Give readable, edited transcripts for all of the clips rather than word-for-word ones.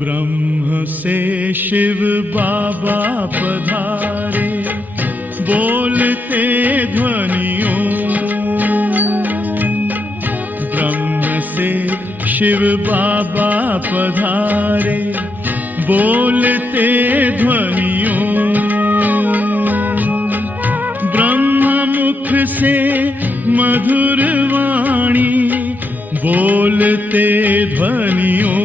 ब्रह्म से शिव बाबा पधारे, बोलते ध्वनियों। ब्रह्म से शिव बाबा पधारे, बोलते ध्वनियों। ब्रह्म मुख से मधुर वाणी, बोलते ध्वनियों।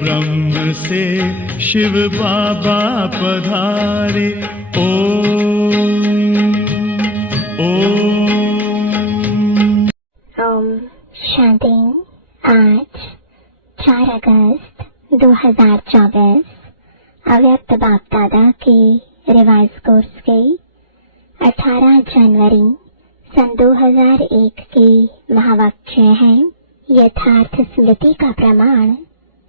ब्रह्म से शिव बाबा पधारे, ओम शांति। आज 4 अगस्त 2024 अव्यक्त बाप दादा के रिवाइज कोर्स के 18 जनवरी सन 2001 के महावाक्य है, यथार्थ स्मृति का प्रमाण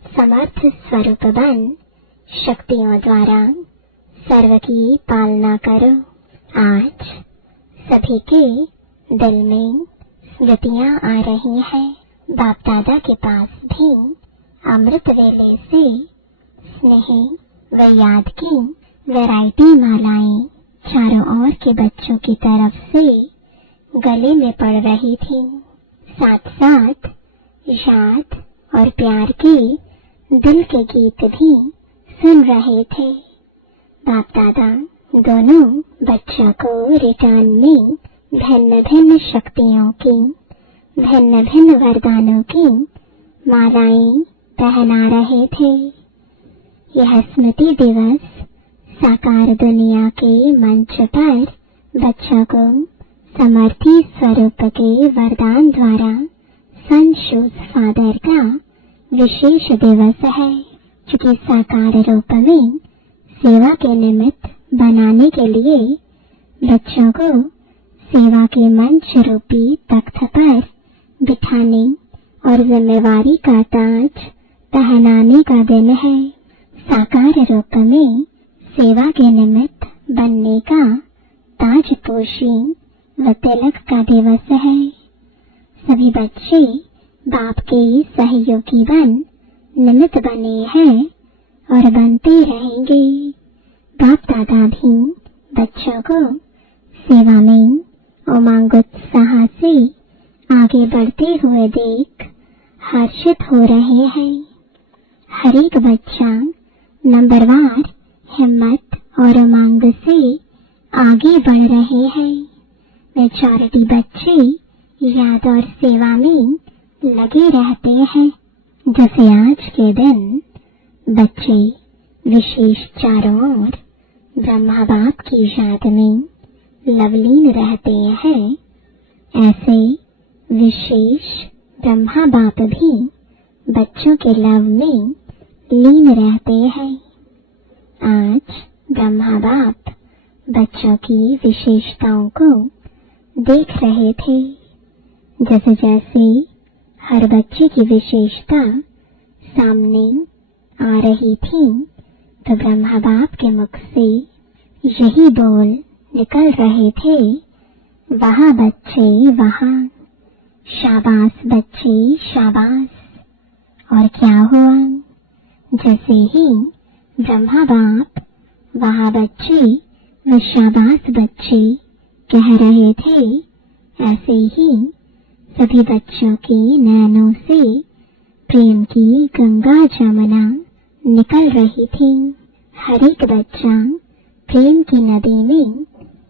समर्थ स्वरूप बन शक्तियों द्वारा सर्व की पालना करो। आज सभी के दिल में स्मृतियां आ रही हैं। बाप दादा के पास भी अमृत वेले से स्नेह व याद की वैरायटी मालाएं चारों ओर के बच्चों की तरफ से गले में पड़ रही थी। साथ साथ याद और प्यार के दिल के गीत भी सुन रहे थे। बाप दादा दोनों बच्चों को रिटर्न में भिन्न भिन्न शक्तियों की, भिन्न भिन्न वरदानों की मालाएं पहना रहे थे। यह स्मृति दिवस साकार दुनिया के मंच पर बच्चों को समर्थी स्वरूप के वरदान द्वारा सन शूज फादर का विशेष दिवस है, क्योंकि साकार रूप में सेवा के निमित्त बनाने के लिए बच्चों को सेवा के मंच रूपी तख्त पर बिठाने और जिम्मेवारी का ताज पहनाने का दिन है। साकार रूप में सेवा के निमित्त बनने का ताजपोशी व तिलक का दिवस है। सभी बच्चे बाप के सहयोगी बन निमित्त बने हैं और बनते रहेंगे। बाप दादा भी बच्चों को सेवा में उमंग उत्साह से आगे बढ़ते हुए देख हर्षित हो रहे हैं। हर एक बच्चा नंबरवार हिम्मत और उमंग से आगे बढ़ रहे हैं। मेजॉरिटी बच्चे याद और सेवा में लगे रहते हैं। जैसे आज के दिन बच्चे विशेष चारों ओर ब्रह्मा बाप की याद में लवलीन रहते हैं, ऐसे विशेष ब्रह्मा बाप भी बच्चों के लव में लीन रहते हैं। आज ब्रह्मा बाप बच्चों की विशेषताओं को देख रहे थे। जैसे जैसे हर बच्चे की विशेषता सामने आ रही थी, तो ब्रह्मा बाप के मुख से यही बोल निकल रहे थे, वहाँ बच्चे वहाँ, शाबाश बच्चे शाबाश। और क्या हुआ? जैसे ही ब्रह्मा बाप वहाँ बच्चे व शाबाश बच्चे कह रहे थे, ऐसे ही सभी बच्चों के नैनों से प्रेम की गंगा जमुना निकल रही थी। हर एक बच्चा प्रेम की नदी में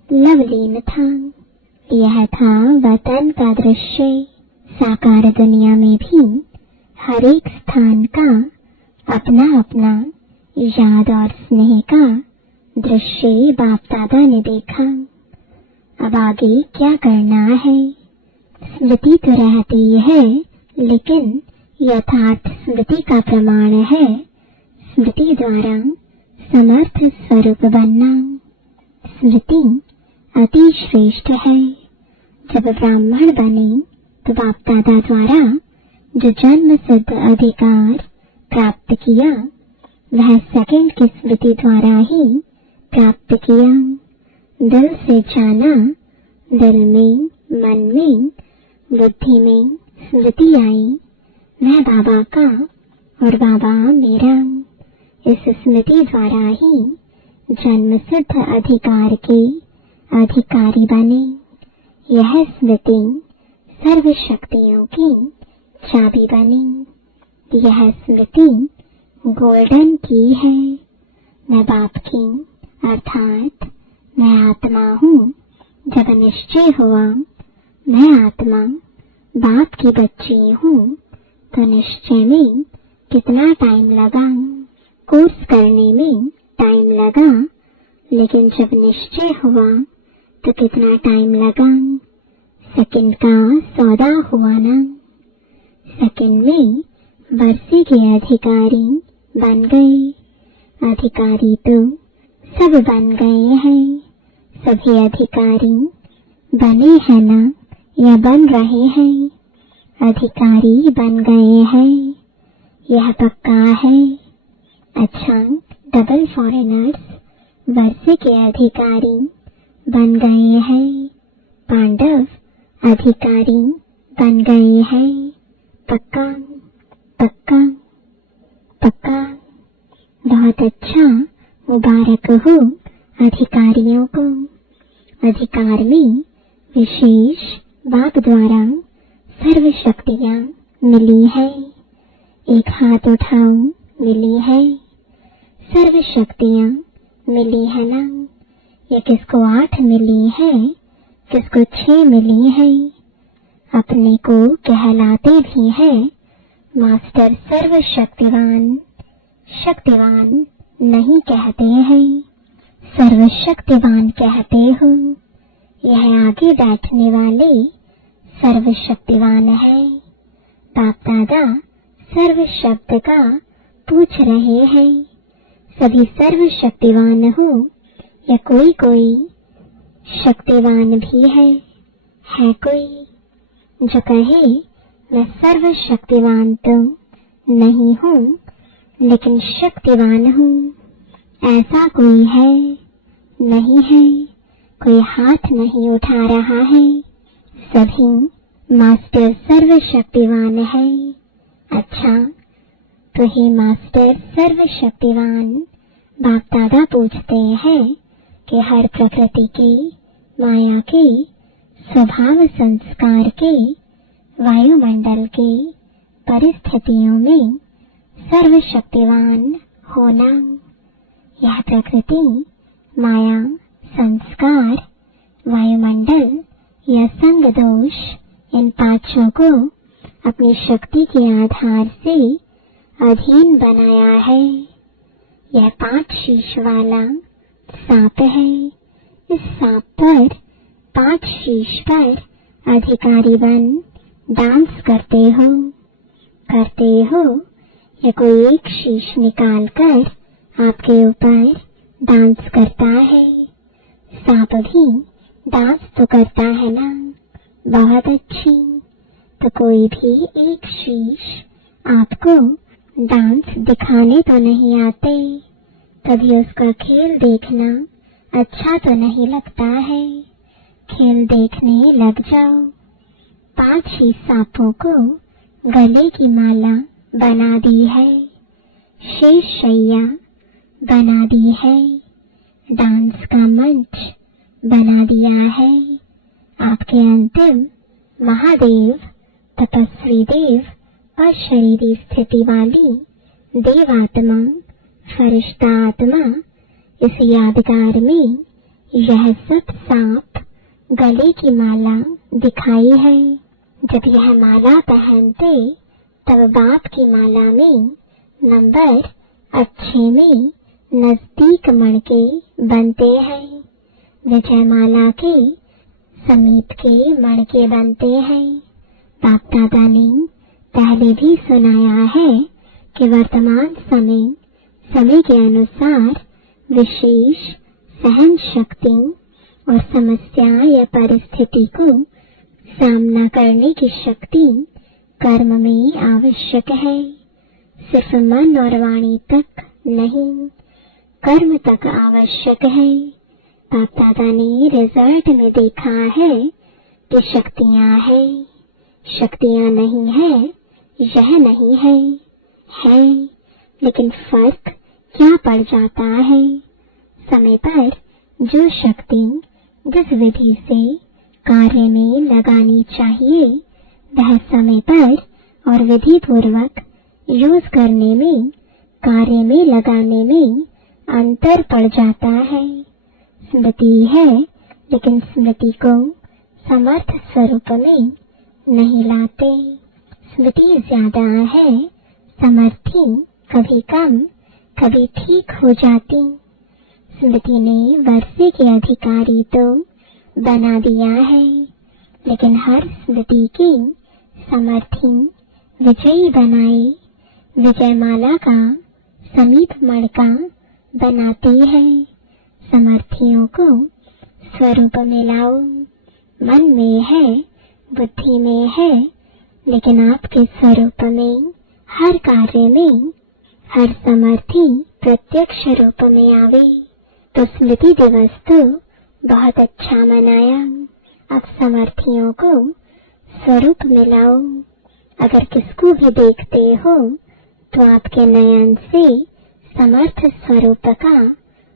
लवलीन था। यह था वतन का दृश्य। साकार दुनिया में भी हर एक स्थान का अपना अपना याद और स्नेह का दृश्य बाप दादा ने देखा। अब आगे क्या करना है? स्मृति तो रहती है, लेकिन यथार्थ स्मृति का प्रमाण है स्मृति द्वारा समर्थ स्वरूप बनना। स्मृति अति श्रेष्ठ है। जब ब्राह्मण बने तो बाप दादा द्वारा जो जन्म सिद्ध अधिकार प्राप्त किया वह सेकंड की स्मृति द्वारा ही प्राप्त किया। दिल से जाना, दिल में, मन में, बुद्धि में स्मृति आई, मैं बाबा का और बाबा मेरा। इस स्मृति द्वारा ही जन्म सिद्ध अधिकार के अधिकारी बने। यह स्मृति सर्व शक्तियों की चाबी बनी। यह स्मृति गोल्डन की है। मैं बाप की अर्थात मैं आत्मा हूँ। जब निश्चय हुआ मैं आत्मा बाप की बच्ची हूँ तो निश्चय में कितना टाइम लगा, कोर्स करने में टाइम लगा, लेकिन जब निश्चय हुआ तो कितना टाइम लगा, सेकंड का सौदा हुआ ना। सेकंड में वर्षे के अधिकारी बन गए। अधिकारी तो सब बन गए हैं। सभी अधिकारी बने हैं ना या बन रहे हैं? अधिकारी बन गए हैं, यह पक्का है। अच्छा, डबल फॉरेनर्स वर्षे के अधिकारी बन गए हैं। पांडव अधिकारी बन गए हैं। पक्का पक्का पक्का। बहुत अच्छा, मुबारक हो अधिकारियों को। अधिकार में विशेष बाप द्वारा सर्व शक्तियाँ मिली है। एक हाथ उठाओ, मिली है। सर्व शक्तियाँ मिली है ना। ये किसको 8 मिली है, किसको 6 मिली है। अपने को कहलाते भी है मास्टर सर्व शक्तिवान। शक्तिवान नहीं कहते हैं, सर्व शक्तिवान कहते हो। यह आगे बैठने वाले सर्व शक्तिवान है। बाप दादा सर्व शब्द का पूछ रहे हैं। सभी सर्व शक्तिवान हो या कोई कोई शक्तिवान भी है कोई जो कहे मैं सर्व शक्तिवान तो नहीं हूँ लेकिन शक्तिवान हूँ, ऐसा कोई है? नहीं है। कोई हाथ नहीं उठा रहा है। सभी मास्टर सर्व शक्तिवान है। अच्छा, तो हे मास्टर सर्व शक्तिवान, बाप दादा पूछते हैं कि हर प्रकृति के, माया के, स्वभाव संस्कार के, वायुमंडल के परिस्थितियों में सर्व शक्तिवान होना। यह प्रकृति, माया, संस्कार, वायुमंडल या संग दोष, इन पांचों को अपनी शक्ति के आधार से अधीन बनाया है। यह 5 शीश वाला सांप है। इस सांप पर 5 शीश पर अधिकारी बन डांस करते हो या कोई एक शीश निकाल कर आपके ऊपर डांस करता है। सांप भी डांस तो करता है ना। बहुत अच्छी। तो कोई भी एक शीश आपको डांस दिखाने तो नहीं आते, तभी उसका खेल देखना अच्छा तो नहीं लगता है। खेल देखने लग जाओ। 5 ही सांपों को गले की माला बना दी है। शेष शैया बना दी है। डांस का मंच बना दिया है। आपके अंतिम महादेव, तपस्वी देव और शरीरी स्थिति वाली देवात्मा, फरिश्ता आत्मा, इस यादगार में यह सब सांप गले की माला दिखाई है। जब यह माला पहनते तब बाप की माला में नंबर अच्छे में नजदीक मणके बनते हैं। विजय माला के समीप के मणके बनते हैं। बाप दादा ने पहले भी सुनाया है कि वर्तमान समय के अनुसार विशेष सहन शक्ति और समस्या या परिस्थिति को सामना करने की शक्ति कर्म में आवश्यक है। सिर्फ मन और वाणी तक नहीं, कर्म तक आवश्यक है। बाप दादा ने रिजल्ट में देखा है कि शक्तियां है, शक्तियां नहीं है, यह नहीं है, लेकिन फर्क क्या पड़ जाता है। समय पर जो शक्ति जिस विधि से कार्य में लगानी चाहिए, वह समय पर और विधि पूर्वक यूज करने में, कार्य में लगाने में अंतर पड़ जाता है। स्मृति है, लेकिन स्मृति को समर्थ स्वरूप में नहीं लाते। स्मृति ज्यादा है, समर्थी कभी कम, कभी ठीक हो जाती। स्मृति ने वर्षे के अधिकारी तो बना दिया है, लेकिन हर स्मृति की समर्थी विजयी बनाए, विजयमाला का समीप मणका बनाती है। समर्थियों को स्वरूप में लाओ। मन में है, बुद्धि में है, लेकिन आपके स्वरूप में, हर कार्य में, हर समर्थी प्रत्यक्ष रूप में आवे। तो स्मृति दिवस तो बहुत अच्छा मनाया। अब समर्थियों को स्वरूप में लाओ। अगर किसको भी देखते हो तो आपके नयन से समर्थ स्वरूप का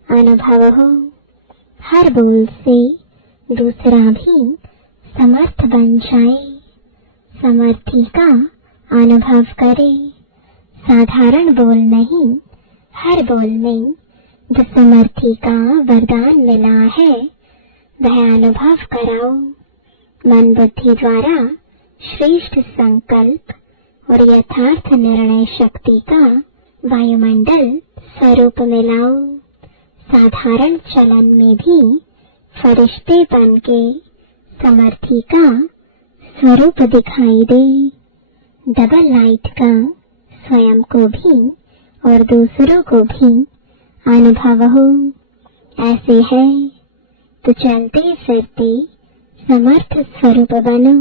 अनुभव हो। हर बोल से दूसरा भी समर्थ बन जाए, समर्थी का अनुभव करे। साधारण बोल नहीं, हर बोल में जो समर्थी का वरदान मिला है वह अनुभव कराओ। मन बुद्धि द्वारा श्रेष्ठ संकल्प और यथार्थ निर्णय शक्ति का वायुमंडल स्वरूप में लाओ। साधारण चलन में भी फरिश्ते बन के समर्थी का स्वरूप दिखाई दे। डबल लाइट का स्वयं को भी और दूसरों को भी अनुभव हो। ऐसे है तो चलते फिरते समर्थ स्वरूप बनो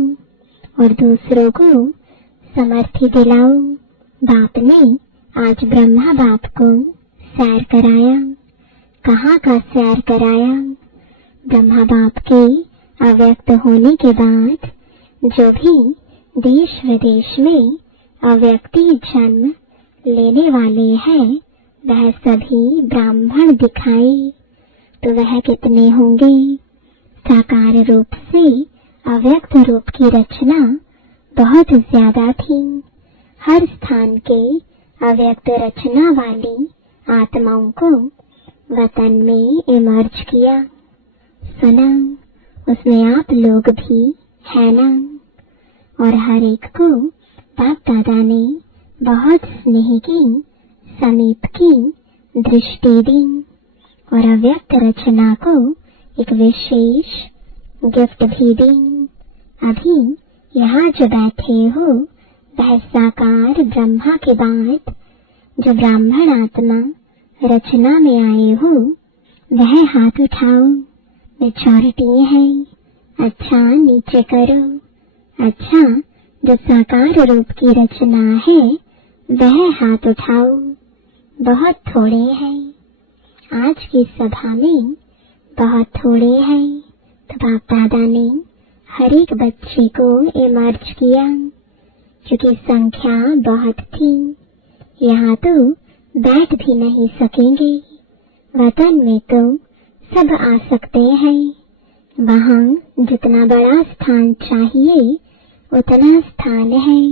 और दूसरों को समर्थी दिलाओ। बाप ने आज ब्रह्मा बाप को सैर कराया। कहाँ का सैर कराया? ब्रह्मा बाप के अव्यक्त होने के बाद जो भी देश विदेश में अव्यक्ति जन्म लेने वाले हैं वह सभी ब्राह्मण दिखाए। तो वह कितने होंगे? साकार रूप से अव्यक्त रूप की रचना बहुत ज्यादा थी। हर स्थान के अव्यक्त रचना वाली आत्माओं को वतन में इमर्ज किया। सुना, उसमें आप लोग भी है ना? और हर एक को बाप दादा ने बहुत स्नेह की, समीप की दृष्टि दी और अव्यक्त रचना को एक विशेष गिफ्ट भी दी। अभी यहाँ जो बैठे हो वह साकार ब्रह्मा के बाद जो ब्राह्मण आत्मा रचना में आए हो वह हाथ उठाओ। मेजॉरिटी है। अच्छा, नीचे करो। अच्छा, जो साकार रूप की रचना है वह हाथ उठाओ। बहुत थोड़े हैं आज की सभा में, बहुत थोड़े हैं। तो बाप दादा ने हर एक बच्चे को इमर्ज किया क्योंकि संख्या बहुत थी। यहाँ तो बैठ भी नहीं सकेंगे। वतन में तो सब आ सकते हैं। वहाँ जितना बड़ा स्थान चाहिए उतना स्थान है।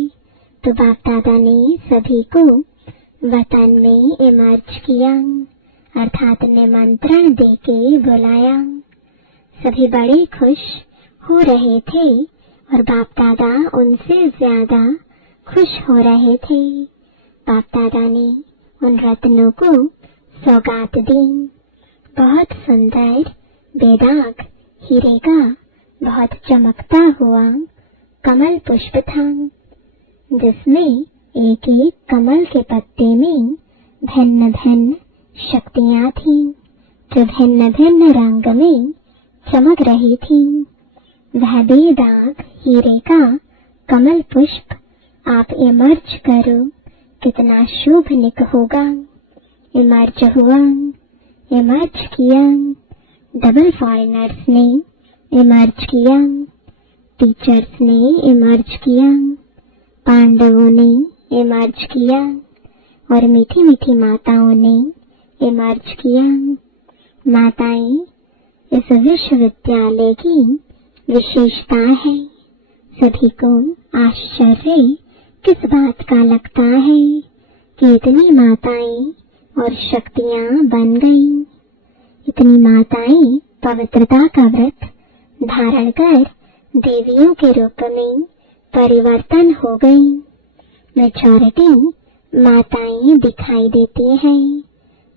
तो बाप दादा ने सभी को वतन में इमर्ज किया, अर्थात निमंत्रण देके बुलाया। सभी बड़े खुश हो रहे थे और बाप दादा उनसे ज्यादा खुश हो रहे थे। बाप दादा ने उन रत्नों को सौगात दी। बहुत सुंदर बेदाग हीरे का बहुत चमकता हुआ कमल पुष्प था, जिसमें एक एक कमल के पत्ते में भिन्न भिन्न शक्तियां थीं, जो भिन्न भिन्न रंग में चमक रही थी। वह बेदाग हीरे का कमल पुष्प आप इमर्ज करो, कितना शुभ निक होगा। इमर्ज हुआ, इमर्ज किया, डबल फॉरेनर्स ने इमर्ज किया, टीचर्स ने इमर्ज किया, पांडवों ने इमर्ज किया और मीठी मीठी माताओं ने इमर्ज किया। माताएं इस विश्वविद्यालय की विशेषता है। सभी को आश्चर्य किस बात का लगता है कि इतनी माताएं और शक्तियां बन गईं। इतनी माताएं पवित्रता का व्रत धारण कर देवियों के रूप में परिवर्तन हो गईं। मेजॉरिटी माताएं दिखाई देती हैं।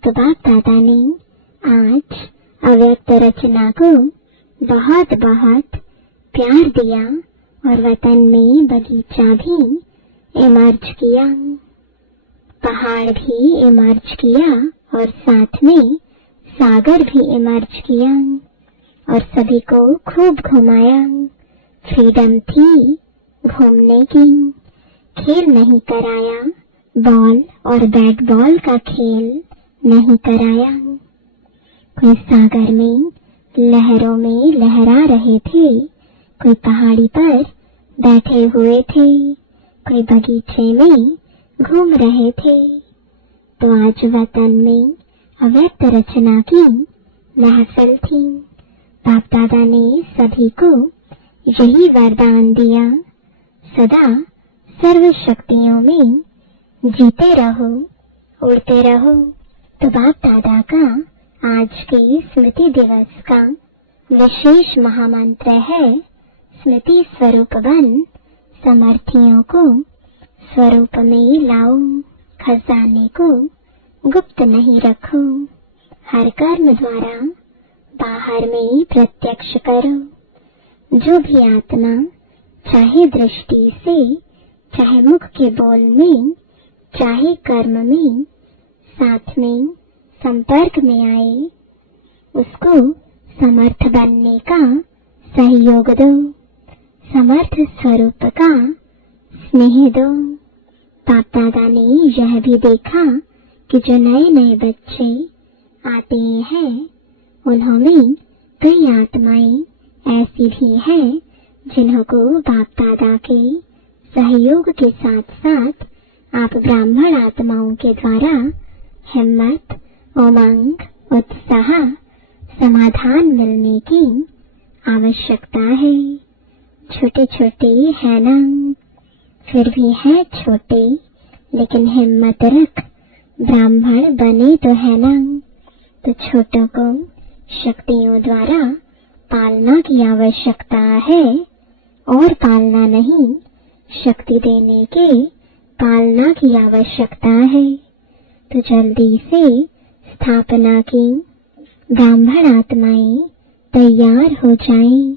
तो बाप दादा ने आज अव्यक्त रचना को बहुत बहुत प्यार दिया और वतन में बगीचा भी इमर्ज किया, पहाड़ भी इमर्ज किया और साथ में सागर भी इमर्ज किया और सभी को खूब घुमाया। फ्रीडम थी घूमने की, खेल नहीं कराया, बॉल और बैट बॉल का खेल नहीं कराया। कोई सागर में लहरों में लहरा रहे थे, कोई पहाड़ी पर बैठे हुए थे, कोई बगीचे में घूम रहे थे। तो आज वतन में अव्यक्त रचना की महफिल थी। बाप दादा ने सभी को यही वरदान दिया, सदा सर्व शक्तियों में जीते रहो, उड़ते रहो। तो बाप दादा का आज के स्मृति दिवस का विशेष महामंत्र है, स्मृति स्वरूप बन समर्थियों को स्वरूप में लाओ, खजाने को गुप्त नहीं रखो, हर कर्म द्वारा बाहर में प्रत्यक्ष करो। जो भी आत्मा चाहे दृष्टि से, चाहे मुख के बोल में, चाहे कर्म में साथ में संपर्क में आए, उसको समर्थ बनने का सहयोग दो, समर्थ स्वरूप का स्नेह दो। बाप दादा ने यह भी देखा कि जो नए नए बच्चे आते हैं उन्होंने कई आत्माएं ऐसी भी हैं जिन्हों को बाप दादा के सहयोग के साथ साथ आप ब्राह्मण आत्माओं के द्वारा हिम्मत, उमंग, उत्साह, समाधान मिलने की आवश्यकता है। छोटे छोटे है ना, फिर भी है छोटे, लेकिन हिम्मत रख ब्राह्मण बने तो है ना। तो छोटों को शक्तियों द्वारा पालना की आवश्यकता है और पालना नहीं, शक्ति देने के पालना की आवश्यकता है। तो जल्दी से स्थापना की ब्राह्मण आत्माएं तैयार हो जाएं,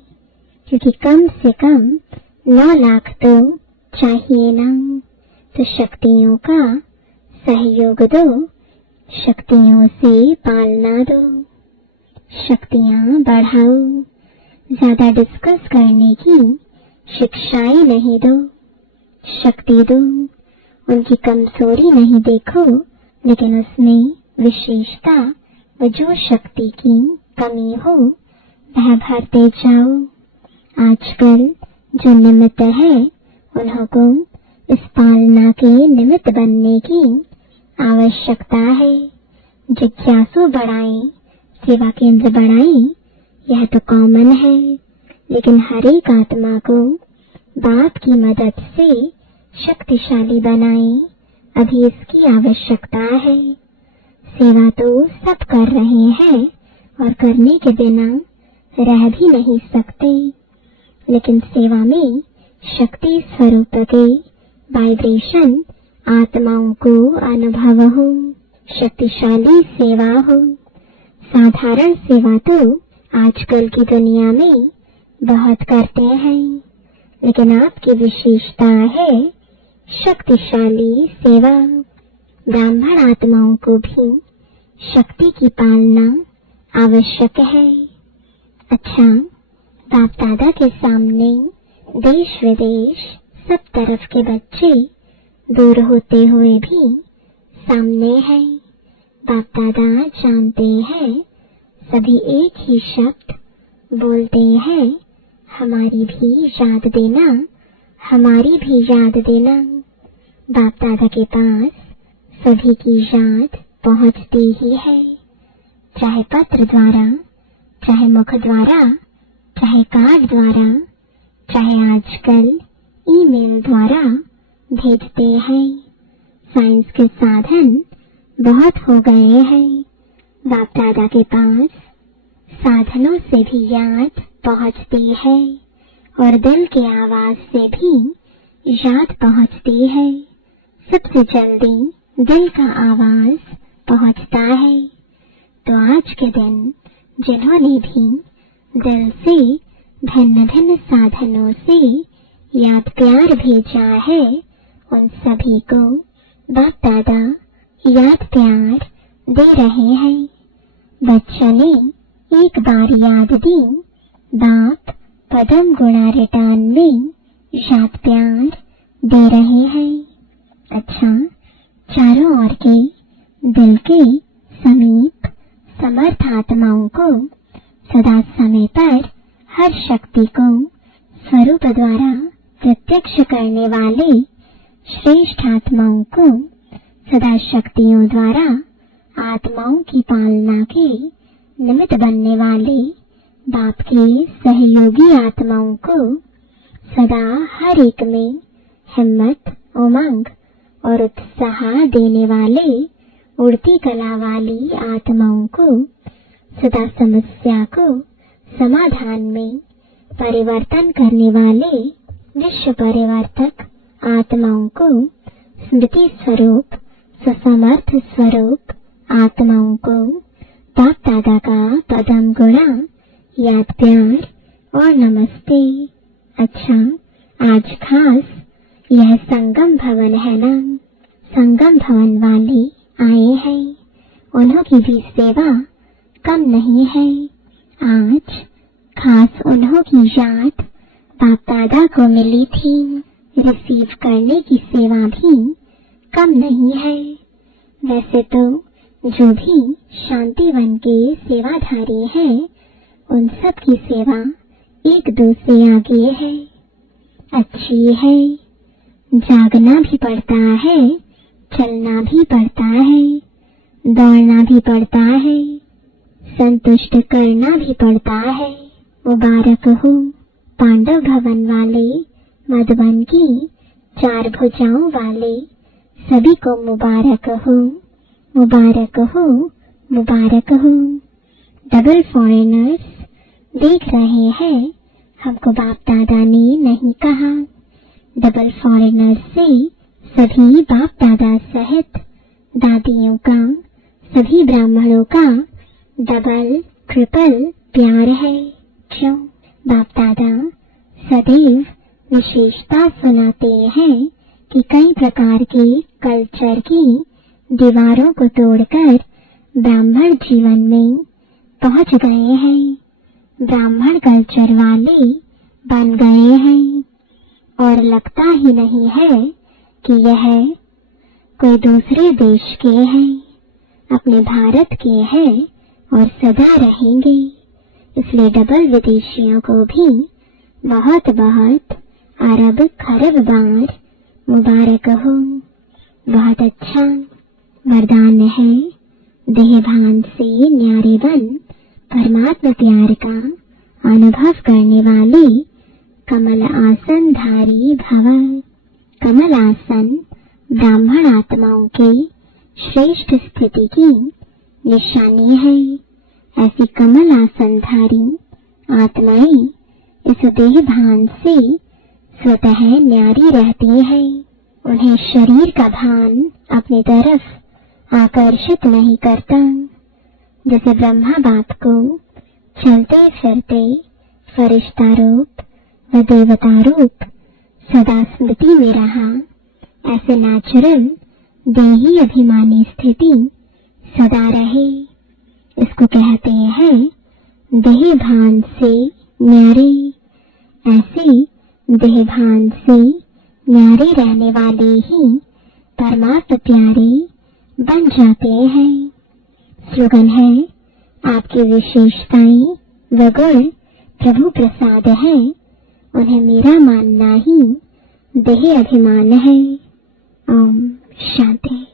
क्योंकि कम से कम 9 लाख तो चाहिए ना। तो शक्तियों का सहयोग दो, शक्तियों से पालना दो, शक्तियां बढ़ाओ। ज्यादा डिस्कस करने की शिक्षाएं नहीं दो, शक्ति दो। उनकी कमजोरी नहीं देखो, लेकिन उसमें विशेषता व जो शक्ति की कमी हो वह भरते जाओ। आजकल जो निमित्त है उन्हों को इस पालना के निमित्त बनने की आवश्यकता है। जिज्ञासु बढ़ाएं, सेवा केंद्र बढ़ाएं, यह तो कॉमन है, लेकिन हर एक आत्मा को बाप की मदद से शक्तिशाली बनाएं, अभी इसकी आवश्यकता है। सेवा तो सब कर रहे हैं और करने के बिना रह भी नहीं सकते, लेकिन सेवा में शक्ति स्वरूप के वाइब्रेशन आत्माओं को अनुभव हो, शक्तिशाली सेवा हो। साधारण सेवा तो आजकल की दुनिया में बहुत करते हैं, लेकिन आपकी विशेषता है शक्तिशाली सेवा। ब्राह्मण आत्माओं को भी शक्ति की पालना आवश्यक है। अच्छा, बाप दादा के सामने देश विदेश सब तरफ के बच्चे दूर होते हुए भी सामने हैं। बाप दादा जानते हैं, सभी एक ही शब्द बोलते हैं, हमारी भी याद देना, हमारी भी याद देना। बाप दादा के पास सभी की याद पहुंचती ही है, चाहे पत्र द्वारा, चाहे मुख द्वारा, चाहे कार्ड द्वारा, चाहे आजकल ईमेल द्वारा भेजते हैं। साइंस के साधन बहुत हो गए हैं। बाप दादा के पास साधनों से भी याद पहुंचती है और दिल के आवाज से भी याद पहुंचती है। सबसे जल्दी दिल का आवाज पहुंचता है। तो आज के दिन जिन्होंने भी दिल से भिन्न भिन्न साधनों से याद प्यार भेजा है, उन सभी को बाप दादा याद प्यार दे रहे हैं। बच्चों ने एक बार याद दी, बाप पदम गुणा रिटर्न में याद प्यार दे रहे हैं। अच्छा, चारों ओर के दिल के समीप समर्थ आत्माओं को सदा समय पर हर शक्ति को स्वरूप द्वारा प्रत्यक्ष करने वाले श्रेष्ठ आत्माओं को सदा शक्तियों द्वारा आत्माओं की पालना के निमित्त बनने वाले बाप के सहयोगी आत्माओं को सदा हर एक में हिम्मत, उमंग और उत्साह देने वाले उड़ती कला वाली आत्माओं को सदा समस्या को समाधान में परिवर्तन करने वाले विश्व परिवर्तक आत्माओं को स्मृति स्वरूप, सुसमर्थ स्वरूप आत्माओं को बाप दादा का पदम गुणा याद प्यार और नमस्ते। अच्छा, आज खास यह संगम भवन है ना, संगम भवन वाले आए हैं, उन्हों की भी सेवा कम नहीं है। आज खास उन्हों की याद बाप दादा को मिली थी, रिसीव करने की सेवा भी कम नहीं है। वैसे तो जो भी शांतिवन के सेवाधारी हैं, उन सब की सेवा एक दो से आगे है, अच्छी है। जागना भी पड़ता है, चलना भी पड़ता है, दौड़ना भी पड़ता है, संतुष्ट करना भी पड़ता है। मुबारक हो पांडव भवन वाले, मधुबन की चार भुजाओं वाले सभी को मुबारक हो, मुबारक हो, मुबारक हो। डबल फॉरेनर्स देख रहे हैं, हमको बाप दादा ने नहीं कहा। डबल फॉरेनर्स से सभी बाप दादा सहित दादियों का, सभी ब्राह्मणों का डबल ट्रिपल प्यार है। क्यों? बाप दादा सदैव विशेषता सुनाते हैं कि कई प्रकार के कल्चर की दीवारों को तोड़कर ब्राह्मण जीवन में पहुंच गए हैं, ब्राह्मण कल्चर वाले बन गए हैं, और लगता ही नहीं है कि यह कोई दूसरे देश के हैं, अपने भारत के हैं और सदा रहेंगे। इसलिए डबल विदेशियों को भी बहुत बहुत अरब खरब बार मुबारक हो। बहुत अच्छा वरदान है, देह भान से न्यारे बन परमात्मा प्यार का अनुभव करने वाले कमल आसन धारी भव। कमल आसन ब्राह्मण आत्माओं के श्रेष्ठ स्थिति की निशानी है। ऐसी कमल आसनधारी आत्माएं इस देह भान से स्वतः न्यारी रहती हैं। उन्हें शरीर का भान अपनी तरफ आकर्षित नहीं करता। जैसे ब्रह्मा बाप को चलते फिरते फरिश्ता रूप व देवता रूप सदा स्मृति में रहा, ऐसे नेचुरल देही अभिमानी स्थिति सदा रहे। इसको कहते हैं देह भान से न्यारे, ऐसे देह भान से न्यारे रहने वाले ही परमात्म प्यारे बन जाते हैं। स्लोगन है, आपकी विशेषताएं व गुण प्रभु प्रसाद है, उन्हें मेरा मानना ही देह अभिमान है। ओम शांति।